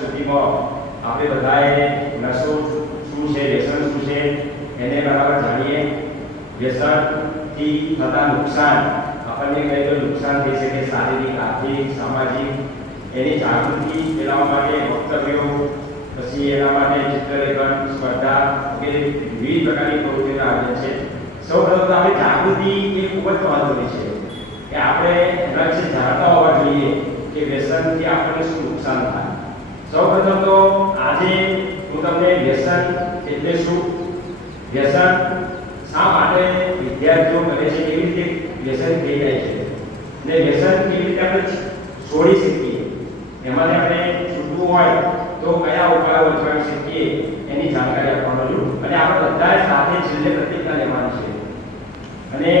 સુધીમાં આપણે બધાએ નશો શું છે, વ્યસન શું છે એને બરાબર જાણીએ. વ્યસનથી થતા નુકસાન આપણને કઈ તો નુકસાન થઈ શકે, શારીરિક, આર્થિક, સામાજિક. એની જાગૃતિ ફેલાવવા માટે વક્તવ્યો, પછી એના માટે ચિત્રલેખન સ્પર્ધા વગેરે વિવિધ પ્રકારની પ્રવૃત્તિઓનું આયોજન છે. સૌપ્રથમ તો આપણે જાગૃતિ એ ખૂબ જ મહત્વની છે કે આપણે એના વિશે જાણતા હોવા જોઈએ કે વ્યસનથી આપણને શું નુકસાન થાય. સૌપ્રથમ તો આજે હું તમને વ્યસન એટલે શું, વ્યસન શા માટે વિદ્યાર્થીઓ કરે છે, કેવી રીતે વ્યસન થઈ જાય છે ને વ્યસન કેવી રીતે આપણે છોડી શકીએ, એમાંથી આપણે છૂટવું હોય તો કયા ઉપાયો અજમાવી શકીએ એની જાણકારી આપવાનો છું. અને આપણે બધા સાથે છેલ્લે પ્રતિજ્ઞા લેવાની છે અને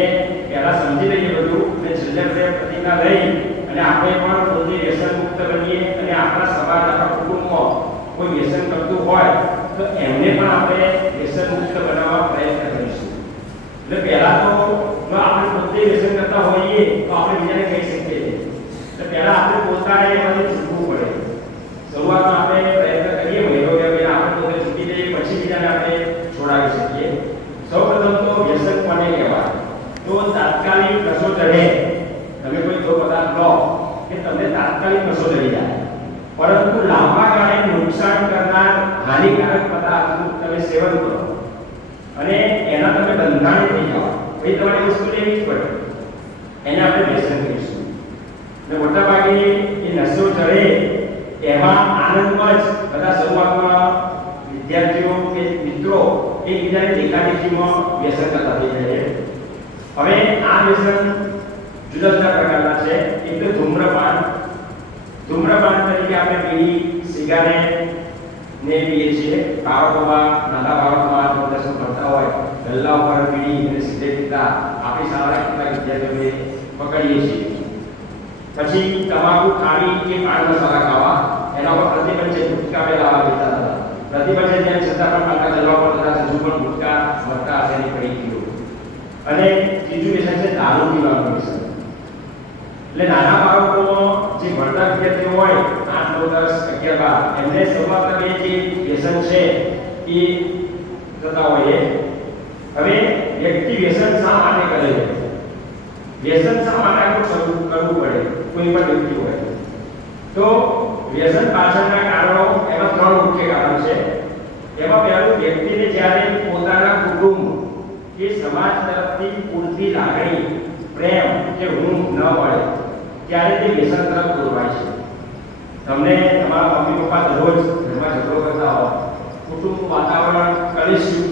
પહેલા સમજી લઈએ બધું અને છેલ્લે પ્રતિજ્ઞા લઈ અને આપણે પણ પોતે વ્યસન મુક્ત બનીએ અને આપણા સમાજ, આપણા કુટુંબમાં કોઈ વ્યસન કરતું હોય તો એમને પણ આપણે વ્યસન મુક્ત બનાવવા પ્રયત્ન કરીશું. એટલે પહેલા તો જો આપણે પોતે વ્યસન કરતા હોઈએ તો આપણે બીજાને કહી શકીએ. એટલે પહેલા આપણે પોતાને એમાંથી છૂટવું પડે. શરૂઆતમાં આપણે પ્રયત્ન કરીએ મહિનો કે બે આપણે પોતે છૂટી જઈએ, પછી બીજાને આપણે છોડાવી શકીએ. સૌપ્રથમ તો વ્યસન કોને કહેવાય? તો તાત્કાલિક નશો ચડે, તમે કોઈ જો પદાર્થ લો કે તમને તાત્કાલિક નશો ચડી જાય, પરંતુ લાંબા ગાળે નુકસાન કરનાર હાનિકારક પદાર્થનું તમે સેવન કરો અને એના તમે બંધાણી થઈ જાઓ, પછી તમારી વસ્તુ લેવી જ પડે, એને આપણે વ્યસન કહીશું. અને મોટાભાગે એ નશો ચડે એમાં આનંદમાં જ બધા શરૂઆતમાં વિદ્યાર્થીઓ કે મિત્રો એકબીજાની દેખાદેખીમાં વ્યસન કરતા થઈ જાય છે. હવે આ વ્યસન જુદા જુદા પ્રકારના છે. એક તો ધૂમ્રપાન. ધૂમ્રપાન તરીકે આપણે બીડી, સિગારેટ ને પીએ છીએ. બાળકોમાં, નાના બાળકોમાં પ્રદર્શન કરતા હોય ગલ્લા ઉપર બીડી અને સિગરેટ પીતા આપણી શાળાના કેટલાક વિદ્યાર્થીઓને પકડીએ છીએ. પછી તમાકુ ખાવી કે પાન મસાલા ખાવા, એના પર પ્રતિબંધ છે. ગુટકા પહેલા લેતા હતા, પ્રતિબંધ છે તેમ છતાં પણ પાકા ચલવા પડતા હતા, હજુ પણ ગુટકા મળતા હશે ને પડી ગયું. અને ત્રીજું વ્યસન છે દારૂ પીવાનું વ્યસન. એટલે નાના બાળકોમાં જે ભણતા વિદ્યાર્થીઓ હોય 8, 9, 10, 11, 12 એમને શરૂઆતમાં જે વ્યસન છે એ થતા હોય. હવે વ્યક્તિ વ્યસન શા માટે કરે છે, વ્યસન શા માટે આપણે શરૂ કરવું પડે કોઈ પણ વ્યક્તિ હોય તો વ્યસન પાછળના કારણો એમાં 3 મુખ્ય કારણો છે. એમાં પહેલું, વ્યક્તિને જ્યારે પોતાના કુટુંબ કે સમાજ તરફથી પૂરતી લાગણી, પ્રેમ કે ઊંઘ ન મળે ત્યારે તે વ્યસન તરફ દોરવાય છે. તમને તમારા મમ્મી પપ્પા દરરોજ ઘરમાં ઝઘડો કરતા હોય, કુટુંબનું વાતાવરણ કલેશયુક્ત